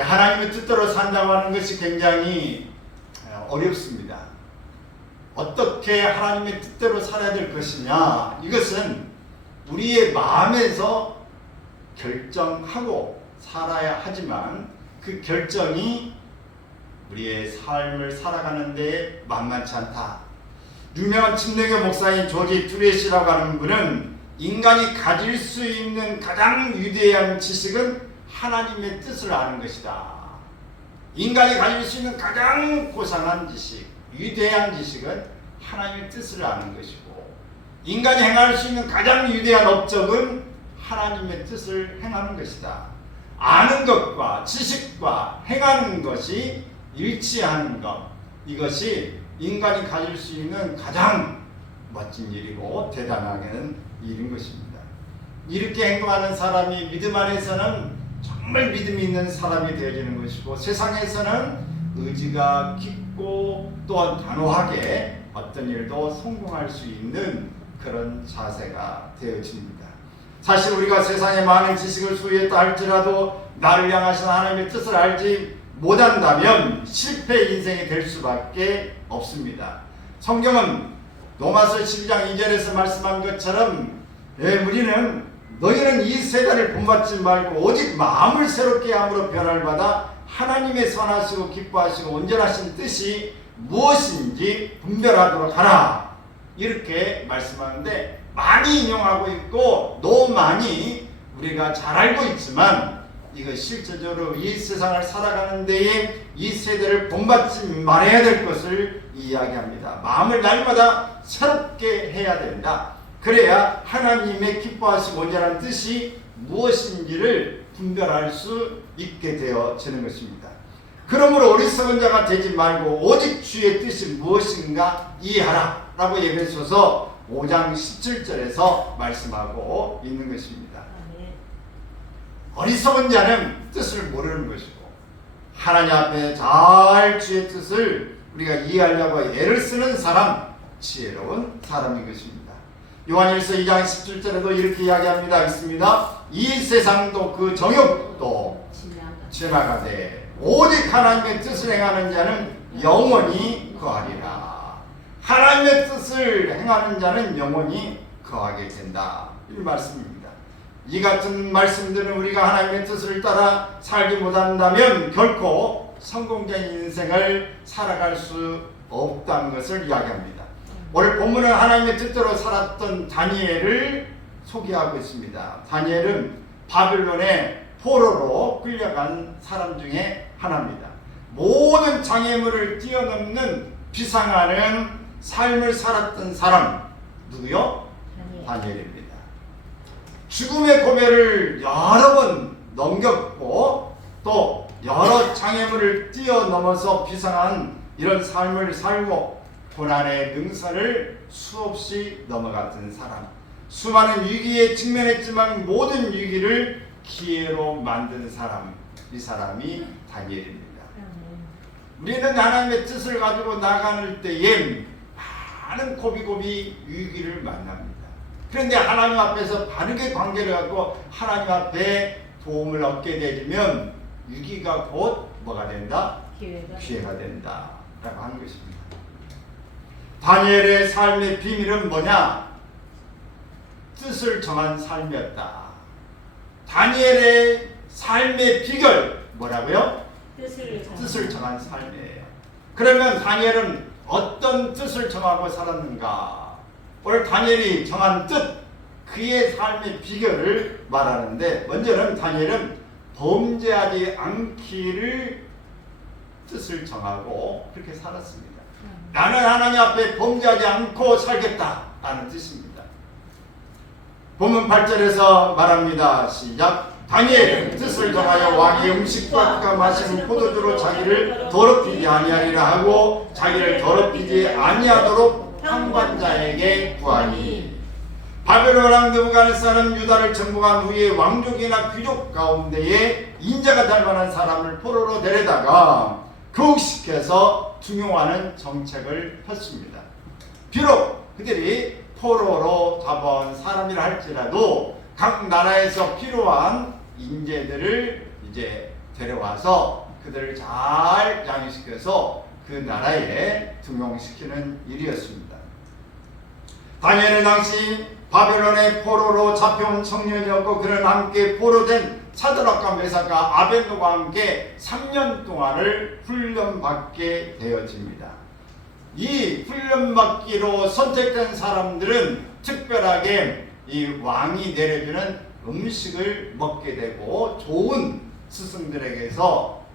하나님의 뜻대로 산다고 하는 것이 굉장히 어렵습니다. 어떻게 하나님의 뜻대로 살아야 될 것이냐, 이것은 우리의 마음에서 결정하고 살아야 하지만 그 결정이 우리의 삶을 살아가는 데 만만치 않다. 유명한 침례교 목사인 조지 뚜렛이라고 하는 분은 인간이 가질 수 있는 가장 위대한 지식은 하나님의 뜻을 아는 것이다. 인간이 가질 수 있는 가장 고상한 지식, 위대한 지식은 하나님의 뜻을 아는 것이고, 인간이 행할 수 있는 가장 위대한 업적은 하나님의 뜻을 행하는 것이다. 아는 것과 지식과 행하는 것이 일치하는 것, 이것이 인간이 가질 수 있는 가장 멋진 일이고 대단하게는 일인 것입니다. 이렇게 행동하는 사람이 믿음 안에서는 정말 믿음이 있는 사람이 되어지는 것이고, 세상에서는 의지가 깊고 또한 단호하게 어떤 일도 성공할 수 있는 그런 자세가 되어집니다. 사실 우리가 세상에 많은 지식을 소유했다 할지라도 나를 향하신 하나님의 뜻을 알지 못한다면 실패 인생이 될 수밖에 없습니다. 성경은 로마서 12장 2절에서 말씀한 것처럼 우리는 너희는 이 세대를 본받지 말고 오직 마음을 새롭게 함으로 변화를 받아 하나님의 선하시고 기뻐하시고 온전하신 뜻이 무엇인지 분별하도록 하라, 이렇게 말씀하는데, 많이 인용하고 있고 너무 많이 우리가 잘 알고 있지만 이거 실제적으로 이 세상을 살아가는 데에 이 세대를 본받지 말아야 될 것을 이야기합니다. 마음을 날마다 새롭게 해야 된다. 그래야 하나님의 기뻐하시고 온전한 뜻이 무엇인지를 분별할 수 있게 되어지는 것입니다. 그러므로 어리석은 자가 되지 말고 오직 주의 뜻이 무엇인가 이해하라 라고 에베소서 5장 17절에서 말씀하고 있는 것입니다. 어리석은 자는 뜻을 모르는 것이고, 하나님 앞에 잘 주의 뜻을 우리가 이해하려고 애를 쓰는 사람, 지혜로운 사람인 것입니다. 요한일서 2장 17절에도 이렇게 이야기합니다. 있습니다. 이 세상도 그 정욕도 지나가되 오직 하나님의 뜻을 행하는 자는 영원히 거하리라. 하나님의 뜻을 행하는 자는 영원히 거하게 된다, 이 말씀입니다. 이 같은 말씀들은 우리가 하나님의 뜻을 따라 살지 못한다면 결코 성공적인 인생을 살아갈 수 없다는 것을 이야기합니다. 오늘 본문은 하나님의 뜻대로 살았던 다니엘을 소개하고 있습니다. 다니엘은 바빌론의 포로로 끌려간 사람 중에 하나입니다. 모든 장애물을 뛰어넘는 비상하는 삶을 살았던 사람, 누구요? 다니엘입니다. 죽음의 고개를 여러 번 넘겼고 또 여러 장애물을 뛰어넘어서 비상한 이런 삶을 살고 고난의 능선을 수없이 넘어갔던 사람, 수많은 위기에 직면했지만 모든 위기를 기회로 만든 사람, 이 사람이 다니엘입니다. 우리는 하나님의 뜻을 가지고 나가는 때에 많은 고비고비 위기를 만납니다. 그런데 하나님 앞에서 바르게 관계를 갖고 하나님 앞에 도움을 얻게 되면 위기가 곧 뭐가 된다? 기회가 된다 라고 하는 것입니다. 다니엘의 삶의 비밀은 뭐냐? 뜻을 정한 삶이었다. 다니엘의 삶의 비결 뭐라고요? 뜻을 정한 삶이에요. 그러면 다니엘은 어떤 뜻을 정하고 살았는가? 오늘 다니엘이 정한 뜻, 그의 삶의 비결을 말하는데, 먼저는 다니엘은 범죄하지 않기를 뜻을 정하고 그렇게 살았습니다. 나는 하나님 앞에 범죄하지 않고 살겠다라는 뜻입니다. 본문 8절에서 말합니다. 시작. 다니엘은 뜻을 정하여 왕의 음식과 그가 마시는 포도주로 자기를 더럽히지 아니하리라 하고 자기를 더럽히지 아니하도록 판관자에게 구하니, 바벨론 왕 느부갓네살은 유다를 정복한 후에 왕족이나 귀족 가운데에 인자가 될 만한 사람을 포로로 데려다가 교육시켜서 등용하는 정책을 폈습니다. 비록 그들이 포로로 잡아온 사람이라 할지라도 각 나라에서 필요한 인재들을 이제 데려와서 그들을 잘 양육시켜서 그 나라에 등용시키는 일이었습니다. 다니엘은 당시 바벨론의 포로로 잡혀온 청년이었고 그는 함께 포로된 사드락과 메삭과 아벤노가 함께 3년 동안을 훈련받게 되어집니다. 이 훈련받기로 선택된 사람들은 특별하게 이 왕이 내려주는 음식을 먹게 되고 좋은 스승들에게서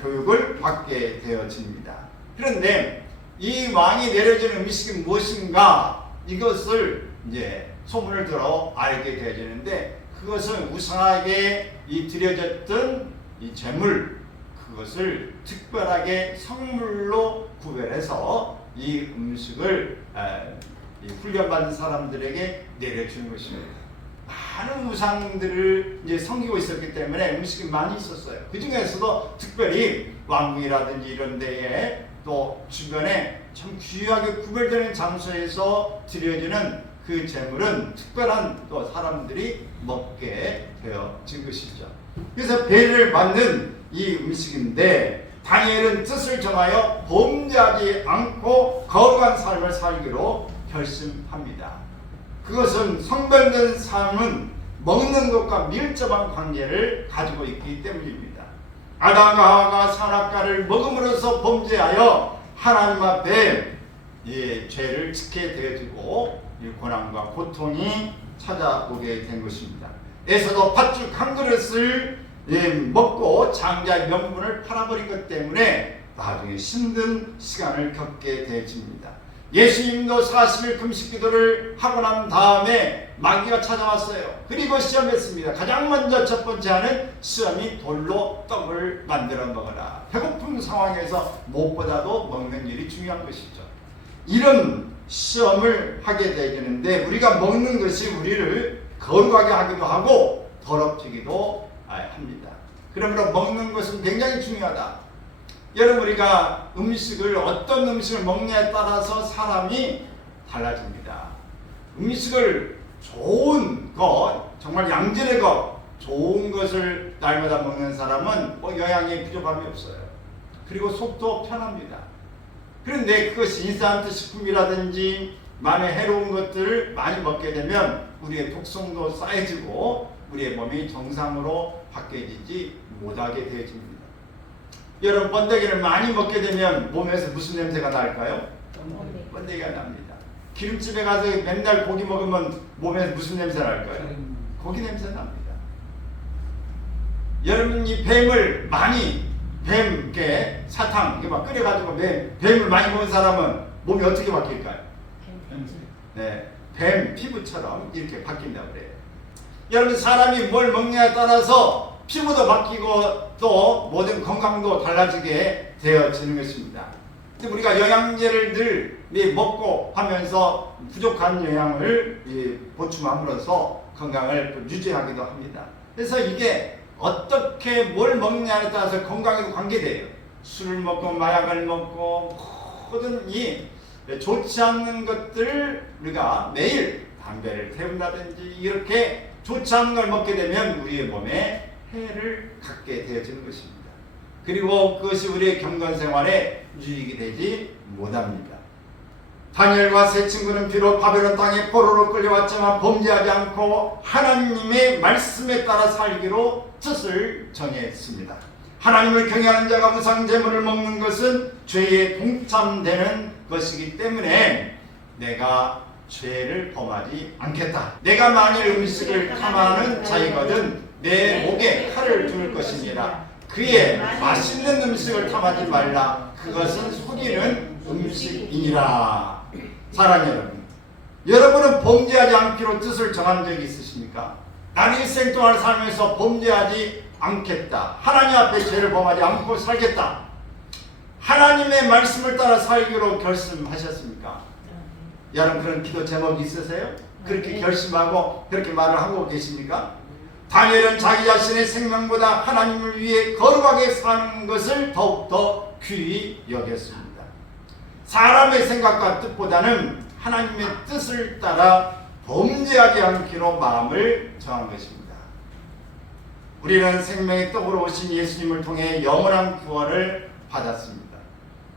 교육을 받게 되어집니다. 그런데 이 왕이 내려주는 음식이 무엇인가 이것을 이제 소문을 들어 알게 되어지는데 그것은 우상에게 드려졌던 이 제물 그것을 특별하게 성물로 구별해서 이 음식을 훈련받은 사람들에게 내려주는 것입니다. 많은 우상들을 이제 섬기고 있었기 때문에 음식이 많이 있었어요. 그 중에서도 특별히 왕궁이라든지 이런 데에 또 주변에 참 귀하게 구별되는 장소에서 드려지는 그 제물은 특별한 또 사람들이 먹게 되어진 것이죠. 그래서 배를 받는 이 음식인데 다니엘은 뜻을 정하여 범죄하지 않고 거룩한 삶을 살기로 결심합니다. 그것은 성별된 삶은 먹는 것과 밀접한 관계를 가지고 있기 때문입니다. 아담과 하와가 선악과를 먹음으로써 범죄하여 하나님 앞에 죄를 짓게 되어지고 고난과 고통이 찾아오게 된 것입니다. 에서도 팥죽 한 그릇을 먹고 장자의 명분을 팔아버린 것 때문에 나중에 힘든 시간을 겪게 되어집니다. 예수님도 40일 금식 기도를 하고 난 다음에 마귀가 찾아왔어요. 그리고 시험했습니다. 가장 먼저 첫 번째 하는 시험이 돌로 떡을 만들어 먹어라. 배고픈 상황에서 무엇보다도 먹는 일이 중요한 것이죠. 이런 시험을 하게 되는데 우리가 먹는 것이 우리를 거룩하게 하기도 하고 더럽히기도 합니다. 그러므로 먹는 것은 굉장히 중요하다. 여러분 우리가 어떤 음식을 먹냐에 따라서 사람이 달라집니다. 음식을 좋은 것, 정말 양질의 것, 좋은 것을 날마다 먹는 사람은 영양에 부족함이 없어요. 그리고 속도 편합니다. 그런데 그것이 인스턴트 식품이라든지 많이 해로운 것들을 많이 먹게 되면 우리의 독성도 쌓여지고 우리의 몸이 정상으로 바뀌지 못하게 되어집니다. 여러분 번데기를 많이 먹게 되면 몸에서 무슨 냄새가 날까요? 번데기가 납니다. 기름집에 가서 맨날 고기 먹으면 몸에서 무슨 냄새 날까요? 고기 냄새 납니다. 여러분이 뱀을 많이 뱀게 사탕 이게 막 끓여가지고 뱀을 많이 먹은 사람은 몸이 어떻게 바뀔까요? 네, 뱀 피부처럼 이렇게 바뀐다고 그래요. 여러분 사람이 뭘 먹냐에 따라서 피부도 바뀌고 또 모든 건강도 달라지게 되어지는 것입니다. 근데 우리가 영양제를 늘 먹고 하면서 부족한 영양을 보충함으로써 건강을 유지하기도 합니다. 그래서 이게 어떻게 뭘 먹냐에 따라서 건강에도 관계돼요. 술을 먹고 마약을 먹고 모든 이 좋지 않는 것들을 우리가 매일 담배를 태운다든지 이렇게 좋지 않은 걸 먹게 되면 우리의 몸에 해를 갖게 되어지는 것입니다. 그리고 그것이 우리의 경건생활에 유익이 되지 못합니다. 다니엘과 세 친구는 비록 바벨론 땅에 포로로 끌려왔지만 범죄하지 않고 하나님의 말씀에 따라 살기로 뜻을 정했습니다. 하나님을 경외하는 자가 우상 제물을 먹는 것은 죄에 동참되는 것이기 때문에 내가 죄를 범하지 않겠다. 내가 만일 음식을 탐하는 자이거든 내 목에 칼을 둘 것이니라. 그의 맛있는 음식을 탐하지 말라. 그것은 속이는 음식이니라. 사랑하는 여러분, 여러분은 범죄하지 않기로 뜻을 정한 적이 있으십니까? 나는 일생 동안 살면서 범죄하지 않겠다. 하나님 앞에 죄를 범하지 않고 살겠다. 하나님의 말씀을 따라 살기로 결심하셨습니까? 여러분 그런 기도 제목이 있으세요? 그렇게 결심하고 그렇게 말을 하고 계십니까? 다니엘은 자기 자신의 생명보다 하나님을 위해 거룩하게 사는 것을 더욱더 귀히 여겼습니다. 사람의 생각과 뜻보다는 하나님의 뜻을 따라 범죄하지 않기로 마음을 정한 것입니다. 우리는 생명의 떡으로 오신 예수님을 통해 영원한 구원을 받았습니다.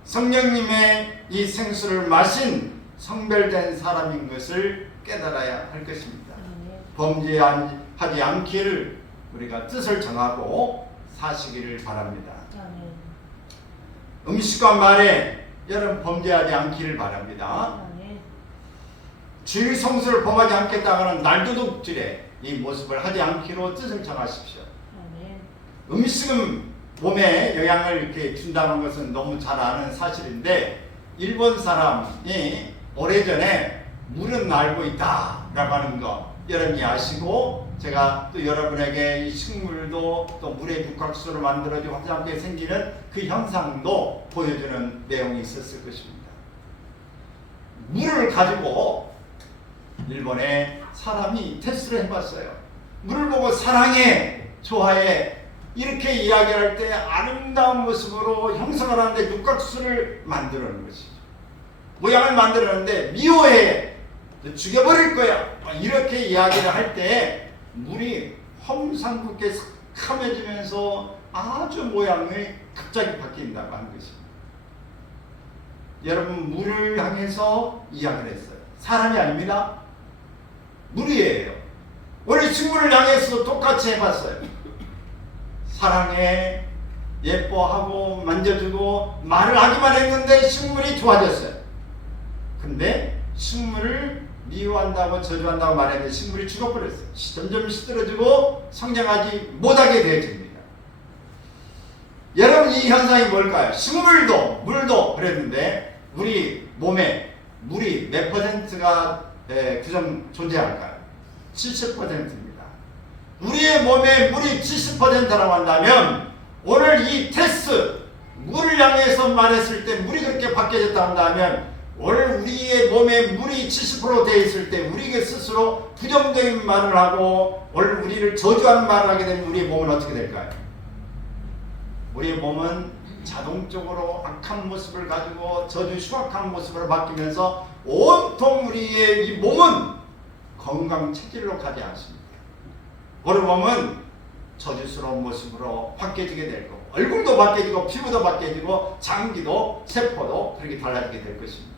성령님의 이 생수를 마신 성별된 사람인 것을 깨달아야 할 것입니다. 범죄하지 않기를 우리가 뜻을 정하고 사시기를 바랍니다. 음식과 말에 여러분 범죄하지 않기를 바랍니다. 주일 성수를 범하지 않겠다는 날도둑질의 이 모습을 하지 않기로 뜻을 정하십시오. 음식은 몸에 영향을 이렇게 준다는 것은 너무 잘 아는 사실인데, 일본 사람이 오래전에 물은 알고 있다 라고 하는 거 여러분이 아시고, 제가 또 여러분에게 이 식물도 또 물의 육각수로 만들어지고 화장하게 생기는 그 현상도 보여주는 내용이 있었을 것입니다. 물을 가지고 일본의 사람이 테스트를 해봤어요. 물을 보고 사랑해, 좋아해 이렇게 이야기할 때 아름다운 모습으로 형성을 하는데 육각수를 만들어내는 것이죠. 모양을 만들어내는데 미워해, 죽여버릴 거야 이렇게 이야기를 할 때 물이 험상궂게 캄해지면서 아주 모양이 갑자기 바뀐다고 하는 것입니다. 여러분, 물을 향해서 이야기를 했어요. 사람이 아닙니다. 물이에요. 원래 식물을 향해서 똑같이 해봤어요. 사랑해, 예뻐하고 만져주고 말을 하기만 했는데 식물이 좋아졌어요. 근데 식물을 미워한다고 저주한다고 말했는데 식물이 죽어버렸어요. 점점 시들어지고 성장하지 못하게 되어집니다. 여러분, 이 현상이 뭘까요? 식물도 물도 그랬는데 우리 몸에 물이 몇 퍼센트가 존재할까요? 70%입니다. 우리의 몸에 물이 70%라고 한다면 오늘 이 테스트, 물을 향해서 말했을 때 물이 그렇게 바뀌어졌다 한다면 오늘 우리의 몸에 물이 70% 되어 있을 때 우리가 스스로 부정적인 말을 하고 오늘 우리를 저주하는 말을 하게 되면 우리의 몸은 어떻게 될까요? 우리의 몸은 자동적으로 악한 모습을 가지고 저주 흉악한 모습으로 바뀌면서 온통 우리의 이 몸은 건강 체질로 가지 않습니다. 우리 몸은 저주스러운 모습으로 바뀌어지게 될 거고, 얼굴도 바뀌어지고 피부도 바뀌어지고 장기도 세포도 그렇게 달라지게 될 것입니다.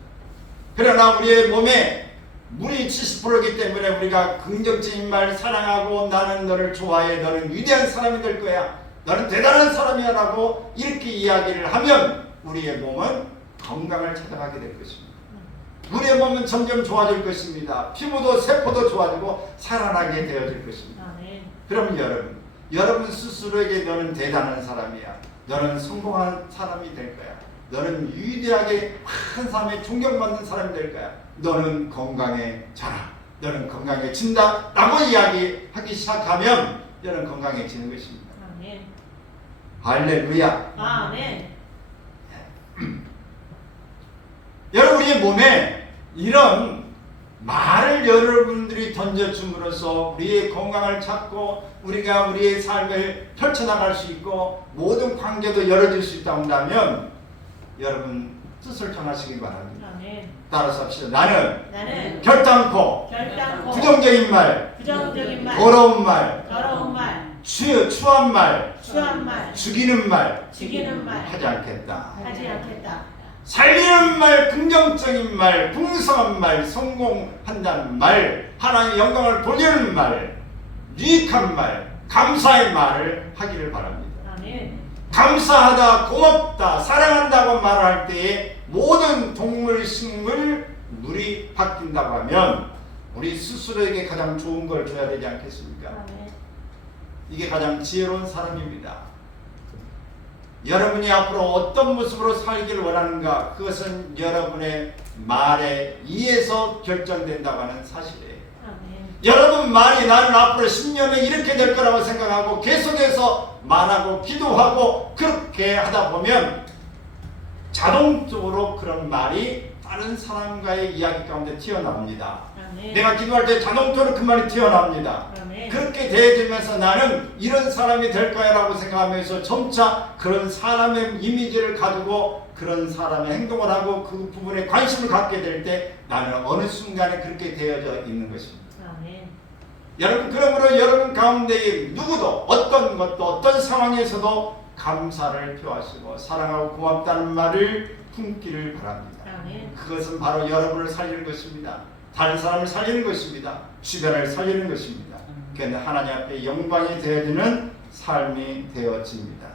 그러나 우리의 몸에 물이 70%이기 때문에 우리가 긍정적인 말, 사랑하고 나는 너를 좋아해, 너는 위대한 사람이 될 거야, 너는 대단한 사람이야 라고 이렇게 이야기를 하면 우리의 몸은 건강을 찾아가게 될 것입니다. 우리의 몸은 점점 좋아질 것입니다. 피부도 세포도 좋아지고 살아나게 되어질 것입니다. 그러면 여러분 스스로에게 너는 대단한 사람이야, 너는 성공한 사람이 될 거야, 너는 위대하게 큰 사람의 존경받는 사람이 될 거야, 너는 건강해져라, 너는 건강해진다 라고 이야기하기 시작하면 여러분 건강해지는 것입니다. 아멘. 할렐루야. 아멘. 여러분, 우리의 몸에 이런 말을 여러분들이 던져줌으로써 우리의 건강을 찾고 우리가 우리의 삶을 펼쳐나갈 수 있고 모든 관계도 열어질 수 있다 한다면 여러분 뜻을 정하시기 바랍니다. 아멘. 따라서 합시다. 나는 결단코 부정적인 말, 더러운 말, 추한 말, 죽이는 말 하지 않겠다. 살리는 말, 긍정적인 말, 풍성한 말, 성공한다는 말, 하나님의 영광을 돌리는 말, 유익한 말, 감사의 말을 하기를 바랍니다. 아멘. 감사하다, 고맙다, 사랑한다고 말할 때에 모든 동물, 식물, 물이 바뀐다고 하면 우리 스스로에게 가장 좋은 걸 줘야 되지 않겠습니까? 아멘. 이게 가장 지혜로운 사람입니다. 여러분이 앞으로 어떤 모습으로 살기를 원하는가, 그것은 여러분의 말에 의해서 결정된다고 하는 사실이에요. 아멘. 여러분 말이 나는 앞으로 10년에 이렇게 될 거라고 생각하고 계속해서 말하고 기도하고 그렇게 하다 보면 자동적으로 그런 말이 다른 사람과의 이야기 가운데 튀어나옵니다. 아멘. 내가 기도할 때 자동적으로 그 말이 튀어나옵니다. 아멘. 그렇게 되어지면서 나는 이런 사람이 될 거야 라고 생각하면서 점차 그런 사람의 이미지를 가지고 그런 사람의 행동을 하고 그 부분에 관심을 갖게 될 때 나는 어느 순간에 그렇게 되어져 있는 것입니다. 아멘. 여러분, 그러므로 여러분 가운데에 누구도 어떤 것도 어떤 상황에서도 감사를 표하시고 사랑하고 고맙다는 말을 품기를 바랍니다. 그것은 바로 여러분을 살리는 것입니다. 다른 사람을 살리는 것입니다. 주변을 살리는 것입니다. 그런데 하나님 앞에 영광이 되어지는 삶이 되어집니다.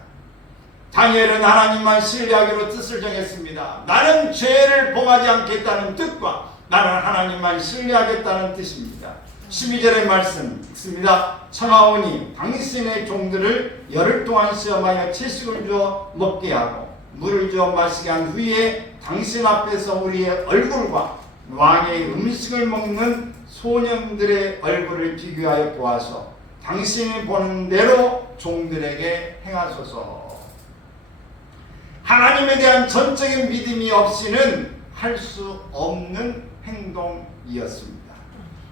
다니엘은 하나님만 신뢰하기로 뜻을 정했습니다. 나는 죄를 범하지 않겠다는 뜻과 나는 하나님만 신뢰하겠다는 뜻입니다. 12절의 말씀 읽습니다. 청하오니 당신의 종들을 열흘 동안 시험하여 채식을 주어 먹게 하고 물을 주어 마시게 한 후에 당신 앞에서 우리의 얼굴과 왕의 음식을 먹는 소년들의 얼굴을 비교하여 보아서 당신이 보는 대로 종들에게 행하소서. 하나님에 대한 전적인 믿음이 없이는 할 수 없는 행동이었습니다.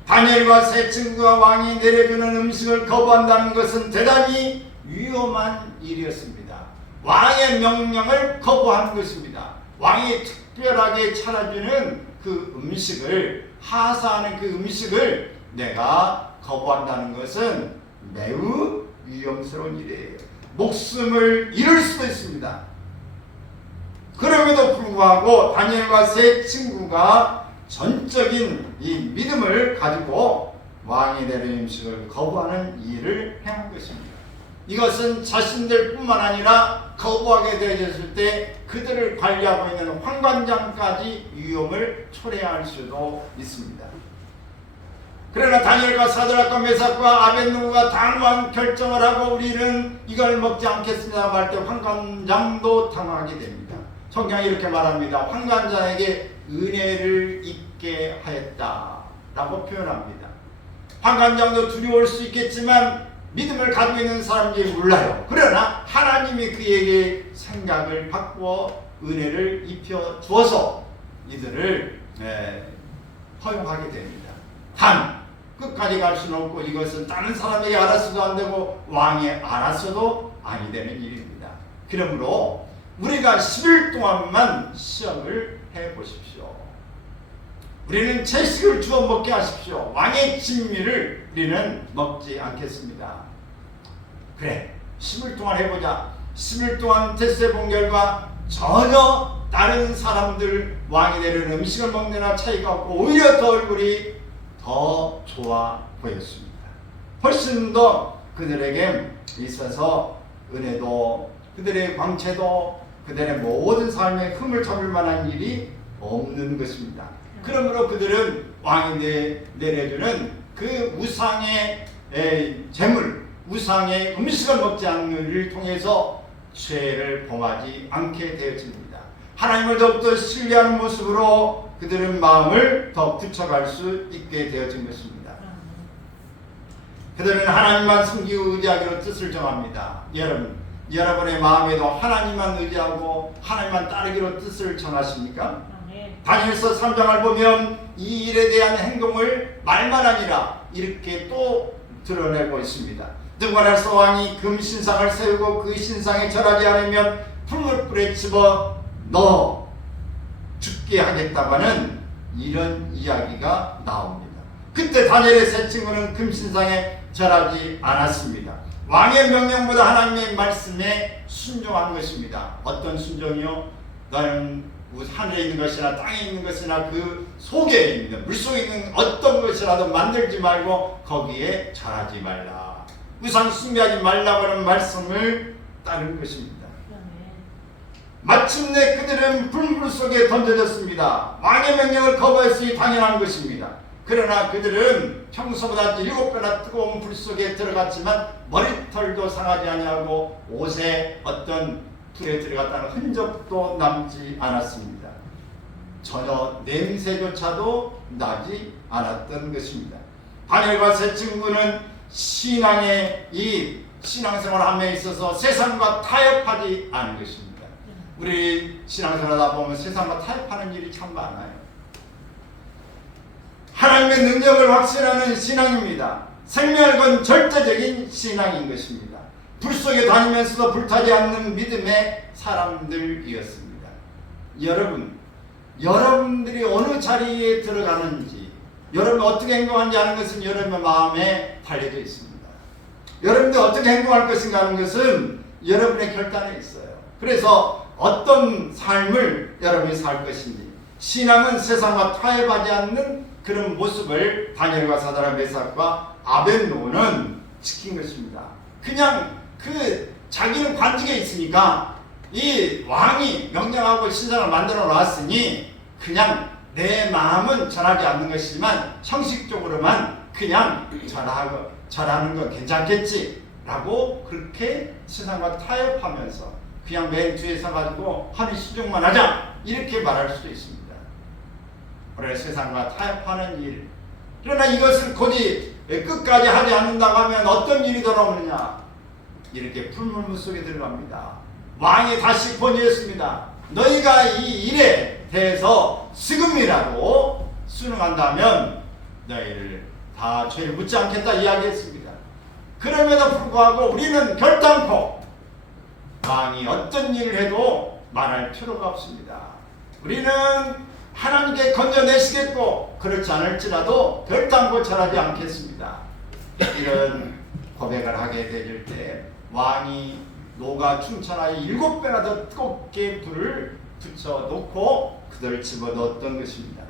다니엘과 세 친구가 왕이 내려주는 음식을 거부한다는 것은 대단히 위험한 일이었습니다. 왕의 명령을 거부하는 것입니다. 왕이 특별하게 차려주는 그 음식을, 하사하는 그 음식을 내가 거부한다는 것은 매우 위험스러운 일이에요. 목숨을 잃을 수도 있습니다. 그럼에도 불구하고 다니엘과 세 친구가 전적인 이 믿음을 가지고 왕이 내린 음식을 거부하는 일을 행한 것입니다. 이것은 자신들뿐만 아니라 거부하게 되어졌을 때 그들을 관리하고 있는 환관장까지 위험을 초래할 수도 있습니다. 그러나 다니엘과 사드락과 메삭과 아벳느고가 단호한 결정을 하고 우리는 이걸 먹지 않겠습니다 할 때 환관장도 당하게 됩니다. 성경이 이렇게 말합니다. 환관장에게 은혜를 잊게 하였다라고 표현합니다. 환관장도 두려울 수 있겠지만 믿음을 가지고 있는 사람들이 몰라요. 그러나 하나님이 그에게 생각을 바꾸어 은혜를 입혀 주어서 이들을 허용하게 됩니다. 단 끝까지 갈 수는 없고 이것은 다른 사람에게 알아서도 안 되고 왕이 알아서도 아니 되는 일입니다. 그러므로 우리가 10일 동안만 시험을 해보십시오. 우리는 채식을 주어 먹게 하십시오. 왕의 진미를 우리는 먹지 않겠습니다. 그래, 10일 동안 해보자. 10일 동안 테스트해 본 결과 전혀 다른 사람들 왕이 내리는 음식을 먹느라 차이가 없고 오히려 더 얼굴이 더 좋아 보였습니다. 훨씬 더 그들에게 있어서 은혜도 그들의 광채도 그들의 모든 삶에 흠을 잡을 만한 일이 없는 것입니다. 그러므로 그들은 왕이 내려주는 그 우상의 재물, 우상의 음식을 먹지 않는 일을 통해서 죄를 범하지 않게 되어집니다. 하나님을 더욱더 신뢰하는 모습으로 그들은 마음을 더 굳혀갈 수 있게 되어진 것입니다. 그들은 하나님만 섬기고 의지하기로 뜻을 정합니다. 여러분의 마음에도 하나님만 의지하고 하나님만 따르기로 뜻을 정하십니까? 다니엘서 3장을 보면 이 일에 대한 행동을 말만 아니라 이렇게 또 드러내고 있습니다. 등관할서 왕이 금신상을 세우고 그 신상에 절하지 않으면 풀무불에 집어 넣어 죽게 하겠다고 하는 이런 이야기가 나옵니다. 그때 다니엘의 세 친구는 금신상에 절하지 않았습니다. 왕의 명령보다 하나님의 말씀에 순종한 것입니다. 어떤 순종이요? 너는 하늘에 있는 것이나 땅에 있는 것이나 그 속에 있는 물속에 있는 어떤 것이라도 만들지 말고 거기에 절하지 말라. 우상 숭배하지 말라고 하는 말씀을 따른 것입니다. 마침내 그들은 불물 속에 던져졌습니다. 왕의 명령을 거부했으니 당연한 것입니다. 그러나 그들은 평소보다 7배나 뜨거운 불 속에 들어갔지만 머리털도 상하지 아니하고 옷에 어떤 불에 들어갔다는 흔적도 남지 않았습니다. 전혀 냄새조차도 나지 않았던 것입니다. 다니엘과 세 친구는 신앙의 이 신앙생활함에 있어서 세상과 타협하지 않은 것입니다. 우리 신앙생활하다 보면 세상과 타협하는 일이 참 많아요. 하나님의 능력을 확신하는 신앙입니다. 생명을 건 절대적인 신앙인 것입니다. 불 속에 다니면서도 불타지 않는 믿음의 사람들이었습니다. 여러분들이 어느 자리에 들어가는지 여러분이 어떻게 행동하는지 하는 것은 여러분의 마음에 달려져 있습니다. 여러분들이 어떻게 행동할 것인가 하는 것은 여러분의 결단에 있어요. 그래서 어떤 삶을 여러분이 살 것인지, 신앙은 세상과 타협하지 않는 그런 모습을 다니엘과 사드락 메삭과 아벳노고는 지킨 것입니다. 그냥 자기는 관직에 있으니까 이 왕이 명령하고 신상을 만들어 놨으니 그냥 내 마음은 전하지 않는 것이지만 형식적으로만 그냥 전하는 건 괜찮겠지 라고 그렇게 세상과 타협하면서 그냥 맨 뒤에 서가지고 하늘 수종만 하자 이렇게 말할 수도 있습니다. 그래 세상과 타협하는 일, 그러나 이것을 곧이 끝까지 하지 않는다고 하면 어떤 일이 돌아오느냐, 이렇게 풀물문 속에 들어갑니다. 왕이 다시 권유했습니다. 너희가 이 일에 대해서 지금이라도 순응한다면 너희를 다 죄를 묻지 않겠다 이야기했습니다. 그럼에도 불구하고 우리는 결단코 왕이 어떤 일을 해도 말할 필요가 없습니다. 우리는 하나님께 건져내시겠고 그렇지 않을지라도 결단코 절하지 않겠습니다. 이런 고백을 하게 될 때 왕이 노가 춘천하에 7배나 더 뜨겁게 불을 붙여놓고 그들을 집어넣었던 것입니다.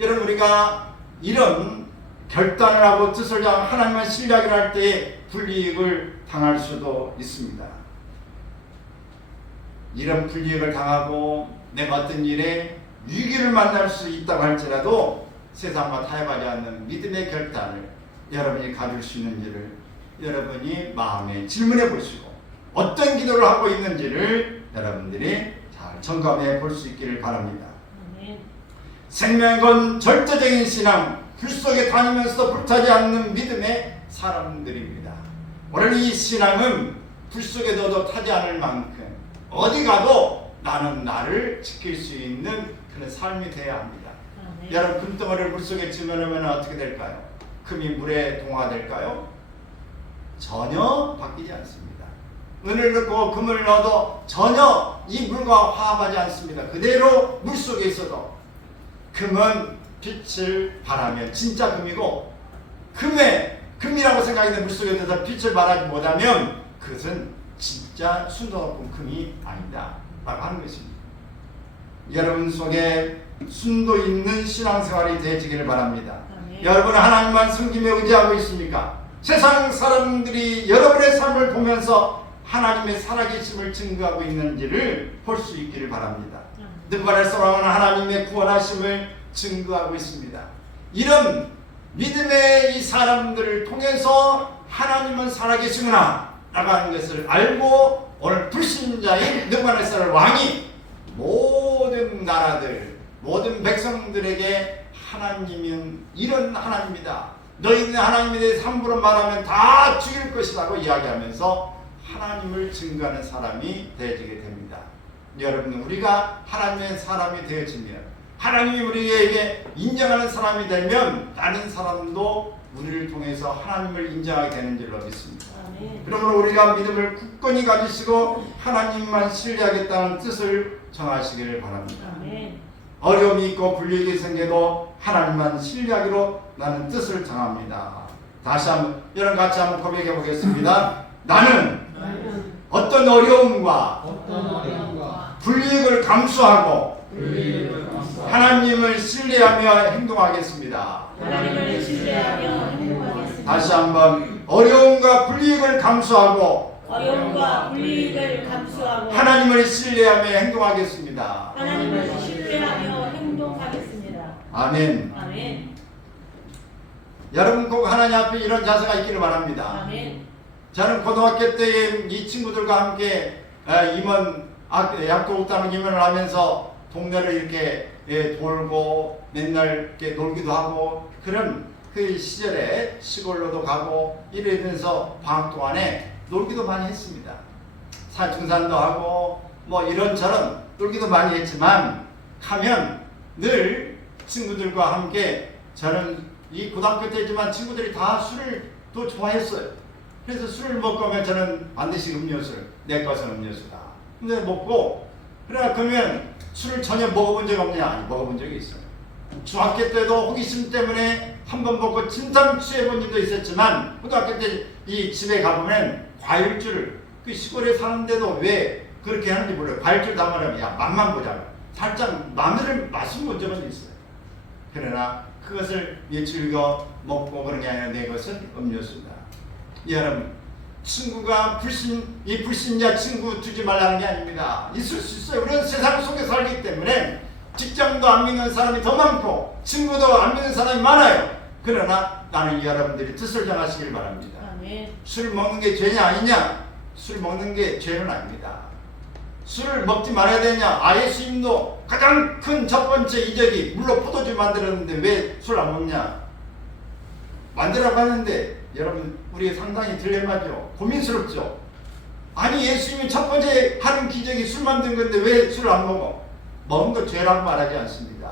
여러분, 우리가 이런 결단을 하고 뜻을 향한 하나님만 신뢰하기를 할 때 불이익을 당할 수도 있습니다. 이런 불이익을 당하고 내가 어떤 일에 위기를 만날 수 있다고 할지라도 세상과 타협하지 않는 믿음의 결단을 여러분이 가질 수 있는지를 여러분이 마음에 질문해 보시고 어떤 기도를 하고 있는지를 여러분들이 잘 점검해 볼 수 있기를 바랍니다. 생명의 건 절대적인 신앙, 불 속에 다니면서도 불타지 않는 믿음의 사람들입니다. 오늘 이 신앙은 불 속에 넣어도 타지 않을 만큼 어디 가도 나는 나를 지킬 수 있는 그런 삶이 되어야 합니다. 여러분, 금덩어리를 물 속에 집어넣으면 어떻게 될까요? 금이 물에 동화될까요? 전혀 바뀌지 않습니다. 은을 넣고 금을 넣어도 전혀 이 물과 화합하지 않습니다. 그대로 물 속에 있어도 금은 빛을 발하면 진짜 금이고, 금이라고 생각했는데 물 속에 들어서 빛을 발하지 못하면 그것은 진짜 순도 높은 금이 아니다 라고 하는 것입니다. 여러분 속에 순도 있는 신앙생활이 되시기를 바랍니다. 여러분 하나님만 섬기며 의지하고 있습니까? 세상 사람들이 여러분의 삶을 보면서 하나님의 살아계심을 증거하고 있는지를 볼 수 있기를 바랍니다. 느부갓네살왕은 하나님의 구원하심을 증거하고 있습니다. 이런 믿음의 이 사람들을 통해서 하나님은 살아계시구나 라고 하는 것을 알고 오늘 불신자인 느부갓네살 왕이 모든 나라들, 모든 백성들에게 하나님은 이런 하나님이다, 너희는 하나님에 대해서 함부로 말하면 다 죽일 것이라고 이야기하면서 하나님을 증거하는 사람이 되어지게 됩니다. 여러분, 우리가 하나님의 사람이 되어지면, 하나님이 우리에게 인정하는 사람이 되면 다른 사람도 우리를 통해서 하나님을 인정하게 되는 줄로 믿습니다. 그러므로 우리가 믿음을 굳건히 가지시고 하나님만 신뢰하겠다는 뜻을 정하시기를 바랍니다. 어려움이 있고 불리익이 생겨도 하나님만 신뢰하기로 나는 뜻을 정합니다. 다시 한번 여러분 같이 한번 고백해 보겠습니다. 나는 어떤 어려움과 불리익을 감수하고 하나님을 신뢰하며 행동하겠습니다. 다시 한번 어려움과 불리익을 감수하고 하나님을 신뢰하며 행동하겠습니다. 아멘. 여러분 꼭 하나님 앞에 이런 자세가 있기를 바랍니다. 저는 고등학교 때 이 친구들과 함께 약도옥다는 임원을 하면서 동네를 이렇게 돌고 맨날 이렇게 놀기도 하고, 그런 그 시절에 시골로도 가고 이러면서 방학 동안에 놀기도 많이 했습니다. 산중산도 하고 뭐 이런저런 놀기도 많이 했지만 가면 늘 친구들과 함께, 저는 이 고등학교 때지만 친구들이 다 술을 또 좋아했어요. 그래서 술을 먹고 하면 저는 반드시 음료수를, 내 것은 음료수다. 근데 먹고, 그러면 술을 전혀 먹어본 적 없냐? 아니, 먹어본 적이 있어요. 중학교 때도 호기심 때문에 한 번 먹고 진탕 취해본 일도 있었지만 고등학교 때 이 집에 가보면 과일주를 그 시골에 사는데도 왜 그렇게 하는지 몰라요. 과일주 담으려면 야 맛만 보자. 살짝 맛을 본 적은 있어요. 그러나 그것을 즐겨 먹고 그런 게 아니라 내 것은 음료수다. 여러분 친구가 이 불신자 친구 두지 말라는 게 아닙니다. 있을 수 있어요. 우리는 세상 속에 살기 때문에 직장도 안 믿는 사람이 더 많고 친구도 안 믿는 사람이 많아요. 그러나 나는 여러분들이 뜻을 정하시길 바랍니다. 아멘. 술 먹는 게 죄냐 아니냐? 술 먹는 게 죄는 아닙니다. 술을 먹지 말아야 되냐? 예수님도 가장 큰 첫 번째 이적이 물로 포도주 만들었는데 왜 술 안 먹냐? 만들어 봤는데 여러분 우리 상당히 딜레마죠. 고민스럽죠. 아니 예수님이 첫 번째 하는 기적이 술 만든 건데 왜 술을 안 먹어? 먹은 거 죄라고 말하지 않습니다.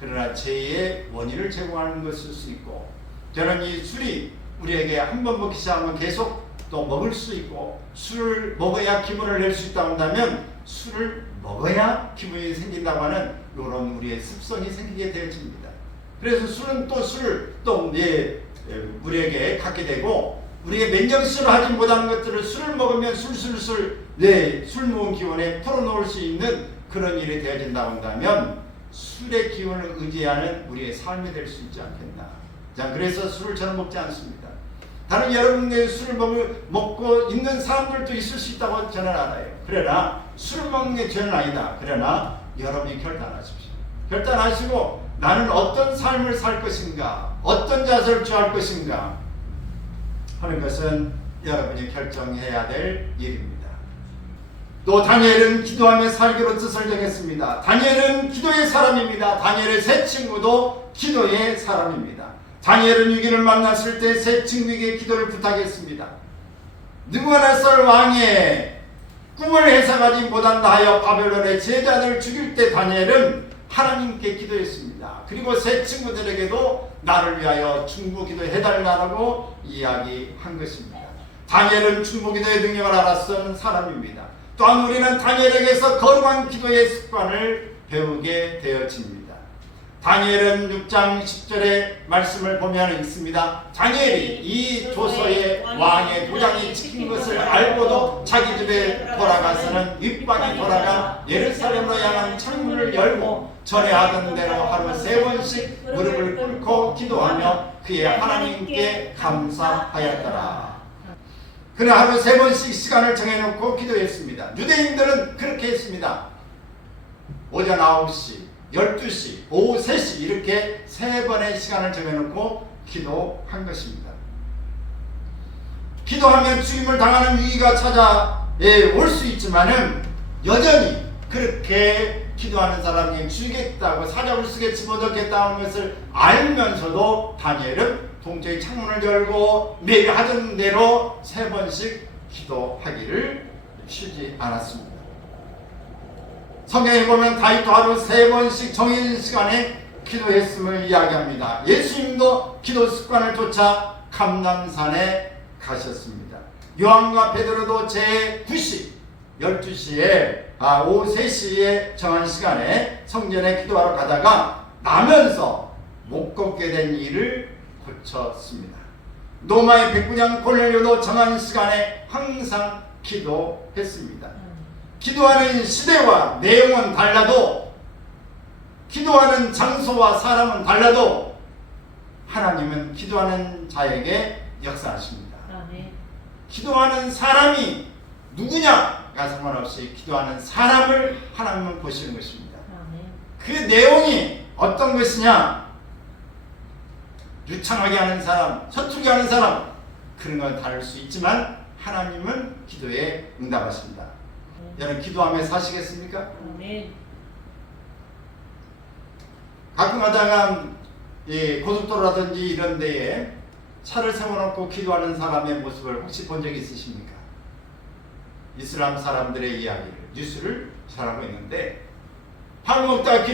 그러나 죄의 원인을 제공하는 것일 수 있고 저는 이 술이 우리에게 한 번 먹기 시작하면 계속 또 먹을 수 있고 술을 먹어야 기분을 낼 수 있다고 한다면 술을 먹어야 기분이 생긴다고 하는 이런 우리의 습성이 생기게 되어집니다. 그래서 술은 또 술을 또 우리에게 갖게 되고 우리의 맨정신으로 하지 못하는 것들을 술을 먹으면 술술 술 먹은 기운에 풀어놓을 수 있는 그런 일이 되어진다고 한다면 술의 기운을 의지하는 우리의 삶이 될 수 있지 않겠나. 자, 그래서 술을 저는 먹지 않습니다. 다른 여러분의 술을 먹고 있는 사람들도 있을 수 있다고 저는 알아요. 그러나 술을 먹는 게 죄는 아니다. 그러나 여러분이 결단하십시오. 결단하시고 나는 어떤 삶을 살 것인가, 어떤 자세를 취할 것인가 하는 것은 여러분이 결정해야 될 일입니다. 또 다니엘은 기도하며 살기로 뜻을 정했습니다. 다니엘은 기도의 사람입니다. 다니엘의 세 친구도 기도의 사람입니다. 다니엘은 위기를 만났을 때 세 친구에게 기도를 부탁했습니다. 느부갓네살 왕의 꿈을 해석하지 못한다 하여 바벨론의 제자들을 죽일 때 다니엘은 하나님께 기도했습니다. 그리고 세 친구들에게도 나를 위하여 중보기도 해달라고 이야기한 것입니다. 다니엘은 중보기도의 능력을 알았던 사람입니다. 또한 우리는 다니엘에게서 거룩한 기도의 습관을 배우게 되어집니다. 다니엘은 6장 10절의 말씀을 보면 있습니다. 다니엘이 이 조서의 왕의 도장이 찍힌 것을 알고도 자기 집에 돌아가서는 윗방에 돌아가 예루살렘으로 향한 창문을 열고 전에 하던 대로 하루 3번씩 무릎을 꿇고 기도하며 그의 하나님께 감사하였더라. 그는 하루 3번씩 시간을 정해놓고 기도했습니다. 유대인들은 그렇게 했습니다. 오전 9시, 12시, 오후 3시 이렇게 3번의 시간을 정해놓고 기도한 것입니다. 기도하면 죽임을 당하는 위기가 찾아올 수 있지만은 여전히 그렇게 기도하는 사람이 죽이겠다고 사자굴 속에 집어넣겠다는 것을 알면서도 다니엘은 동쪽의 창문을 열고 매일 하던 대로 3번씩 기도하기를 쉬지 않았습니다. 성경에 보면 다윗도 하루 3번씩 정해진 시간에 기도했음을 이야기합니다. 예수님도 기도 습관을 쫓아 감람산에 가셨습니다. 요한과 베드로도 제9시 12시에 오후 3시에 정한 시간에 성전에 기도하러 가다가 나면서 못 걷게 된 일을 고쳤습니다. 로마의 백부장 고넬료도 정한 시간에 항상 기도했습니다. 기도하는 시대와 내용은 달라도 기도하는 장소와 사람은 달라도 하나님은 기도하는 자에게 역사하십니다. 아멘. 기도하는 사람이 누구냐가 상관없이 기도하는 사람을 하나님은 보시는 것입니다. 아멘. 그 내용이 어떤 것이냐, 유창하게 하는 사람, 서투르게 하는 사람, 그런 건 다를 수 있지만 하나님은 기도에 응답하십니다. 여러분 기도하며 사시겠습니까? 아멘. 가끔 하다가 고속도로라든지 이런 데에 차를 세워놓고 기도하는 사람의 모습을 혹시 본 적이 있으십니까? 이슬람 사람들의 이야기를 뉴스를 전하고 있는데 밥 먹다가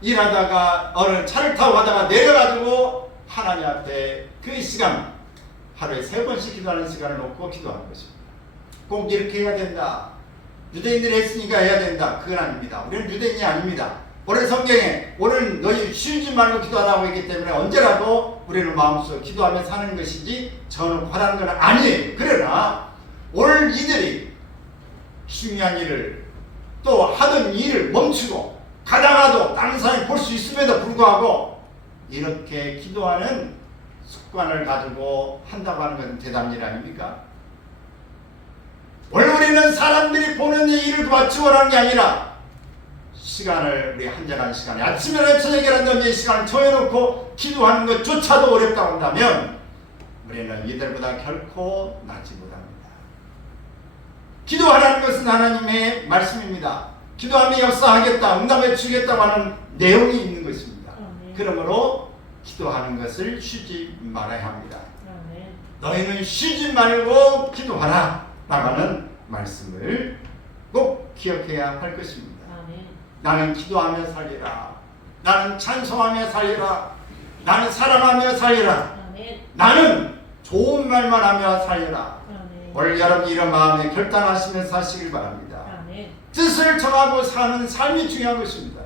일하다가 어느 차를 타고 가다가 내려가지고 하나님 앞에 그 시간 하루에 3번씩 기도하는 시간을 놓고 기도하는 것입니다. 꼭 이렇게 해야 된다, 유대인들이 했으니까 해야 된다, 그건 아닙니다. 우리는 유대인이 아닙니다. 오늘 성경에 오늘 너희 쉬지 말고 기도하라고 했기 때문에 언제라도 우리는 마음속으로 기도하며 사는 것이지 저는 바라는 건 아니에요. 그러나 오늘 이들이 중요한 일을 또 하던 일을 멈추고 가다가도 다른 사람이 볼 수 있음에도 불구하고 이렇게 기도하는 습관을 가지고 한다고 하는 것은 대단한 일 아닙니까? 오늘 우리는 사람들이 보는 일을 도와주어라는 게 아니라 시간을 우리 한정한 시간에 아침이나 저녁이나 넘는 시간을 정해놓고 기도하는 것조차도 어렵다고 한다면 우리는 이들보다 결코 낫지 못합니다. 기도하라는 것은 하나님의 말씀입니다. 기도하며 역사하겠다, 응답해 주겠다고 하는 내용이 있는 것입니다. 그러므로 기도하는 것을 쉬지 말아야 합니다. 너희는 쉬지 말고 기도하라 라고 하는 말씀을 꼭 기억해야 할 것입니다. 나는 기도하며 살리라. 나는 찬송하며 살리라. 나는 사랑하며 살리라. 나는 좋은 말만 하며 살리라. 오늘 여러분 이런 마음에 결단하시며 사시길 바랍니다. 뜻을 정하고 사는 삶이 중요한 것입니다.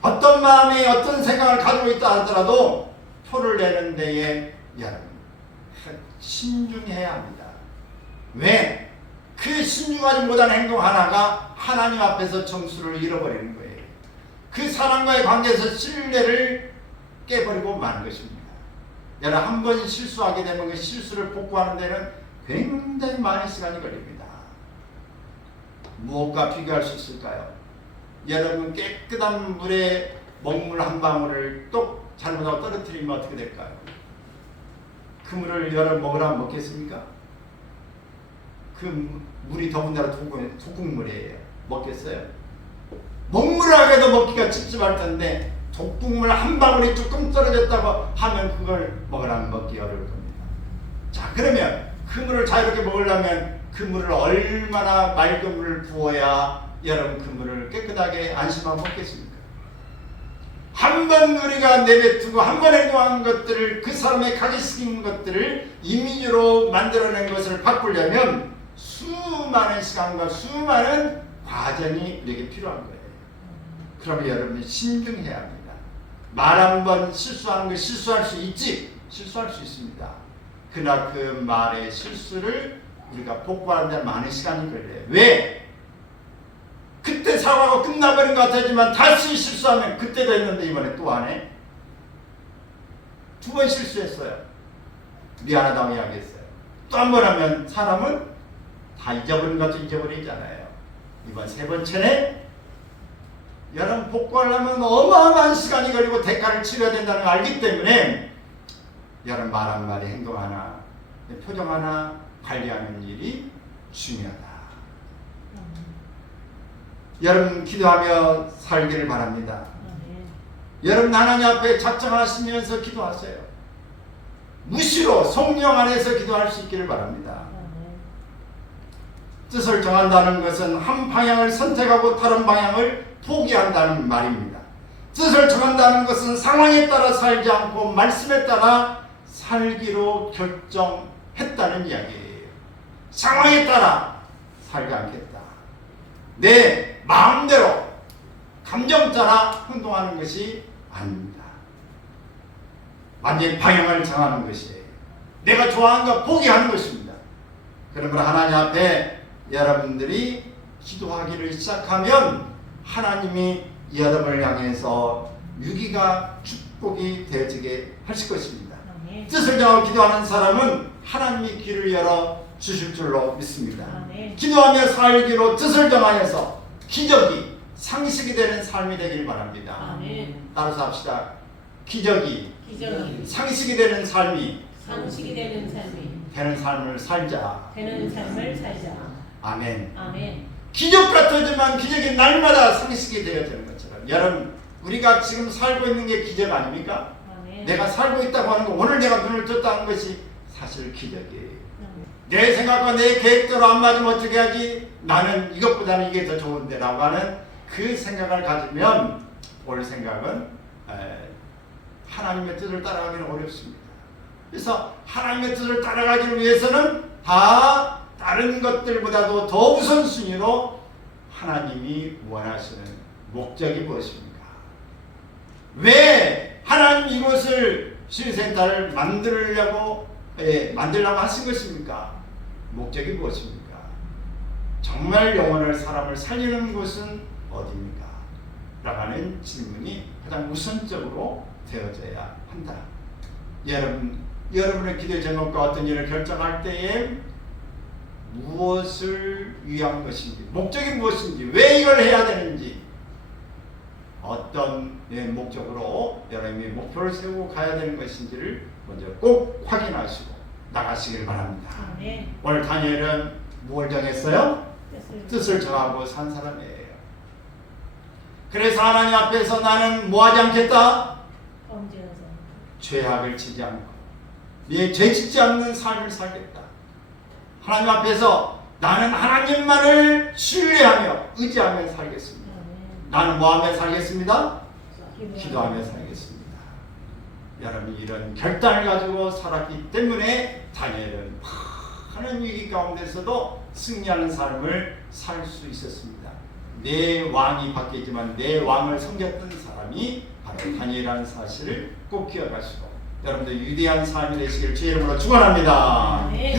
어떤 마음이 어떤 생각을 가지고 있다 하더라도 표를 내는 데에 여러분 신중해야 합니다. 왜? 그 신중하지 못한 행동 하나가 하나님 앞에서 점수를 잃어버리는 거예요. 그 사람과의 관계에서 신뢰를 깨버리고 마는 것입니다. 여러분 한 번 실수하게 되면 그 실수를 복구하는 데는 굉장히 많은 시간이 걸립니다. 무엇과 비교할 수 있을까요? 여러분 깨끗한 물에 먹물 한 방울을 똑 잘못하고 떨어뜨리면 어떻게 될까요? 그 물을 여러분 먹으라면 먹겠습니까? 그 물이 더군다나 독국물이에요. 먹겠어요? 먹물하게도 먹기가 찝찝할 텐데 독국물 한 방울이 조금 떨어졌다고 하면 그걸 먹으라면 먹기 어려울 겁니다. 자, 그러면 그 물을 자유롭게 먹으려면 그 물을 얼마나 맑은 물을 부어야 여러분 그 물을 깨끗하게 안심하고 먹겠습니까? 한 번 우리가 내뱉고 한 번 행동한 것들을 그 사람의 각인시킨 것들을 이미지로 만들어낸 것을 바꾸려면 수많은 시간과 수많은 과정이 우리에게 필요한 거예요. 그러면 여러분이 신중해야 합니다. 말 한 번 실수하는 거 실수할 수 있지, 실수할 수 있습니다. 그러나 그 말의 실수를 우리가 복구하는 데 많은 시간이 걸려요. 왜? 그때 사과하고 끝나버린 것 같지만 다시 실수하면 그때도 했는데 이번에 또 안 해? 두 번 실수했어요. 미안하다고 이야기했어요. 또 한 번 하면 사람은 다 잊어버린 것 같이 잊어버리잖아요. 이번 세 번째네? 여러분 복구하려면 어마어마한 시간이 걸리고 대가를 치러야 된다는 걸 알기 때문에 여러분 말 한마디 행동 하나 표정 하나 관리하는 일이 중요하다. 여러분 기도하며 살기를 바랍니다. 여러분 하나님 앞에 작정하시면서 기도하세요. 무시로 성령 안에서 기도할 수 있기를 바랍니다. 뜻을 정한다는 것은 한 방향을 선택하고 다른 방향을 포기한다는 말입니다. 뜻을 정한다는 것은 상황에 따라 살지 않고 말씀에 따라 살기로 결정했다는 이야기예요. 상황에 따라 살지 않겠다. 내 마음대로 감정 따라 행동하는 것이 아닙니다. 완전히 방향을 정하는 것이에요. 내가 좋아하는 거 포기하는 것입니다. 그러므로 하나님 앞에 여러분들이 기도하기를 시작하면 하나님이 여러분을 향해서 유기가 축복이 되어지게 하실 것입니다. 뜻을 정하고 기도하는 사람은 하나님이 길을 열어 주실 줄로 믿습니다. 기도하며 살기로 뜻을 정하여서 기적이 상식이 되는 삶이 되길 바랍니다. 따라서 합시다. 기적이 상식이 되는 삶이 되는 삶을 살자. 아멘. 기적 같지만 기적이 날마다 상식이 되어지는 것처럼 여러분 우리가 지금 살고 있는 게 기적 아닙니까? 내가 살고 있다고 하는 거 오늘 내가 눈을 떴다는 것이 사실 기적이에요. 내 생각과 내 계획대로 안 맞으면 어떻게 하지? 나는 이것보다는 이게 더 좋은데 라고 하는 그 생각을 가지면 올 생각은 하나님의 뜻을 따라가기는 어렵습니다. 그래서 하나님의 뜻을 따라가기 위해서는 다 다른 것들보다도 더 우선순위로 하나님이 원하시는 목적이 무엇입니까? 왜 하나님 이곳을 치유센터를 만들려고 하신 것입니까? 목적이 무엇입니까? 정말 영혼을 사람을 살리는 곳은 어디입니까? 라는 질문이 가장 우선적으로 되어져야 한다. 여러분의 기도 제목과 어떤 일을 결정할 때에 무엇을 위한 것인지, 목적이 무엇인지, 왜 이걸 해야 되는지, 어떤 목적으로 여러분이 목표를 세우고 가야 되는 것인지를 먼저 꼭 확인하시고 나가시길 바랍니다. 아멘. 오늘 다니엘은 무엇을 정했어요? 뜻을 정하고 산 사람이에요. 그래서 하나님 앞에서 나는 뭐하지 않겠다? 범죄하지 죄악을 지지 않고 죄 짓지 않는 삶을 살겠다. 하나님 앞에서 나는 하나님만을 신뢰하며 의지하며 살겠습니다. 나는 뭐하며 살겠습니다? 기도하며 살겠습니다. 여러분이 이런 결단을 가지고 살았기 때문에 다니엘은 많은 위기 가운데서도 승리하는 삶을 살 수 있었습니다. 내 왕이 바뀌었지만 내 왕을 섬겼던 사람이 바로 다니엘이라는 사실을 꼭 기억하시고 여러분들 위대한 삶이 되시길 주의 이름으로 축원합니다.